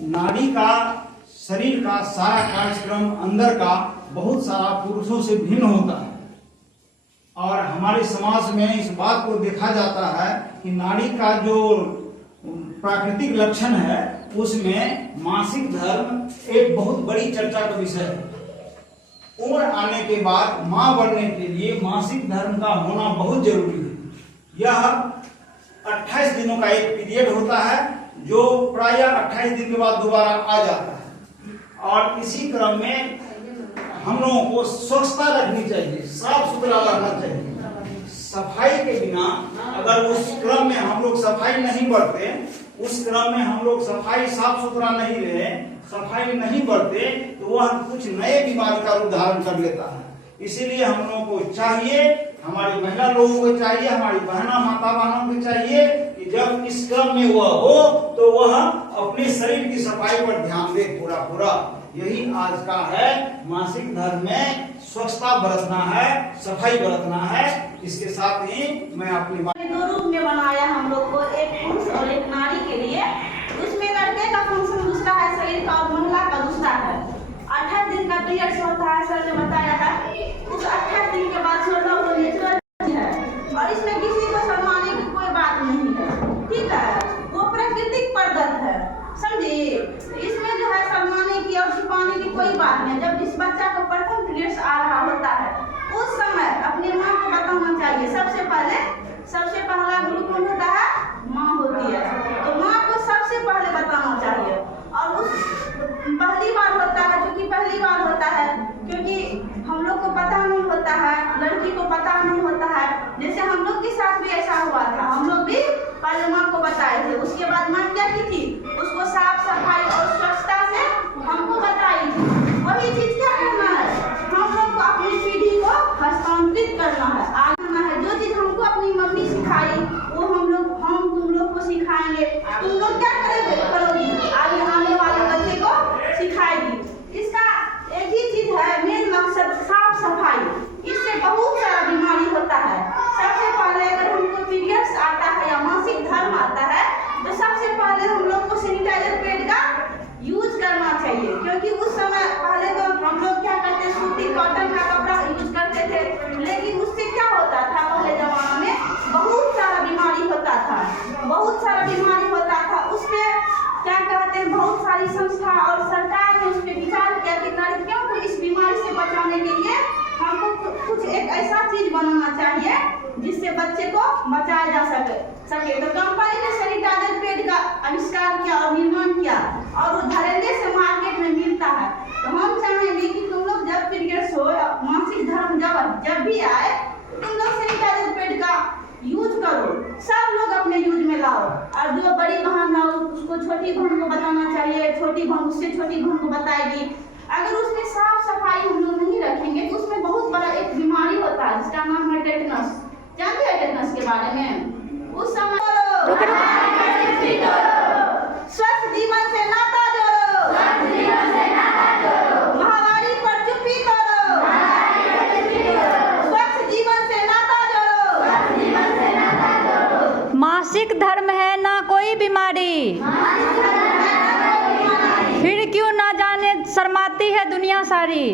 नारी का शरीर का सारा कार्यक्रम अंदर का बहुत सारा पुरुषों से भिन्न होता है। और हमारे समाज में इस बात को देखा जाता है कि नारी का जो प्राकृतिक लक्षण है उसमें मासिक धर्म एक बहुत बड़ी चर्चा का विषय है। उम्र आने के बाद मां बनने के लिए मासिक धर्म का होना बहुत जरूरी है। यह 28 दिनों का एक पीरियड होता है जो प्रायः 28 दिन के बाद दोबारा आ जाता है। और इसी क्रम में हम लोगों को स्वच्छता रखनी चाहिए, साफ सुथरा रहना चाहिए। सफाई के बिना अगर उस क्रम में हम लोग सफाई नहीं बरते, उस क्रम में हम लोग सफाई साफ सुथरा नहीं रहे, सफाई नहीं बरते, तो वह कुछ नए बीमारी का रूप धारण कर लेता है। इसीलिए हम लोगों को चाहिए, हमारी महिला लोगों को चाहिए, हमारी बहना माता बहनों को चाहिए कि जब इस क्रम में वह हो तो वह अपने शरीर की सफाई पर ध्यान दे पूरा। यही आज का है। मासिक धर्म में स्वच्छता बरतना है, सफाई बरतना है। इसके साथ ही मैं अपनी दो रूप में बनाया हम लोग को, एक पुरुष और एक नारी के लिए। उसमें लड़के का फंक्शन दूसरा है शरीर का और महिला का दूसरा है। 28 दिन का पीरियड होता है, सर ने बताया था। उस 28 दिन के बाद छोड़ना वो नेचुरल है और इसमें किसी को शर्माने की कोई बात नहीं है, ठीक है। वो प्राकृतिक पद्धत है, समझे। इसमें जो है शर्माने की और छुपाने की कोई बात नहीं। जब जिस बच्चा को प्रथम पीरियड्स आ रहा होता है उस समय अपनी माँ को बताना चाहिए। सबसे पहला गुरु कौन होता है? माँ होती है। तो माँ को सबसे पहले बताना चाहिए। और उस पहली बार होता है, क्योंकि पहली बार होता है क्योंकि हम लोग को पता नहीं होता है, लड़की को पता नहीं होता है। जैसे हम लोग के साथ भी ऐसा हुआ था, हम लोग भी पहले माँ को बताए थे। उसके बाद माँ क्या की थी, उसको साफ सफाई और स्वच्छता से हमको बताई थी। वही चीज क्या करना है, हम लोग को अपनी पीढ़ी को हस्तांतरित करना है, आना है। जो चीज हमको अपनी मम्मी सिखाई वो हम तुम लोग को सिखाएंगे। तुम लोग क्या करोगी, आगे आने वाले बच्चे को सिखाएगी। इसका एक ही चीज है, मेन मकसद साफ सफाई। इससे बहुत सारा बीमारी होता है। सबसे पहले अगर हमको पीरियड्स आता है या मासिक धर्म आता है तो सबसे पहले हम लोग को सैनिटाइजर पैड का यूज करना चाहिए। क्योंकि उस समय पहले तो हम लोग क्या करते, सूती कॉटन का कपड़ा यूज करते थे, लेकिन उससे क्या होता था, पहले जमाना में बहुत सारा बीमारी होता था। उसमें क्या कहते हैं, बहुत सारी संस्था और सरकार ने उस पर विचार किया कि लड़कियों को इस बीमारी से बचाने के लिए हमको कुछ एक ऐसा चीज बनाना चाहिए जिससे बच्चे को बचाया जा सके। तो कंपनी ने सैनिटाइजर पैड का आविष्कार किया और निर्माण किया और वो धड़ल्ले से मार्केट में मिलता है। तो हम चाहेंगे कि तुम लोग जब पीरियड्स हो, मासिक धर्म जब भी आए, तुम लोग सैनिटाइजर पैड का यूज करो। सब लोग अपने यूज में लाओ। और जो बड़ी बहन है उसको छोटी बहन को बताना चाहिए, छोटी बहन उससे छोटी बहन को बताएगी। अगर उसमें साफ सफाई हम लोग नहीं रखेंगे तो उसमें बहुत बड़ा एक बीमारी होता है जिसका नाम है टेटनस। जानते हैं टेटनस के बारे में? उस समय स्वस्थ जीवन से नाता जोड़ो, महामारी पर चुप्पी करो, स्वच्छ जीवन से नाता जोड़ो। मासिक धर्म है ना कोई बीमारी, फिर क्यों ना जाने शर्माती है दुनिया सारी।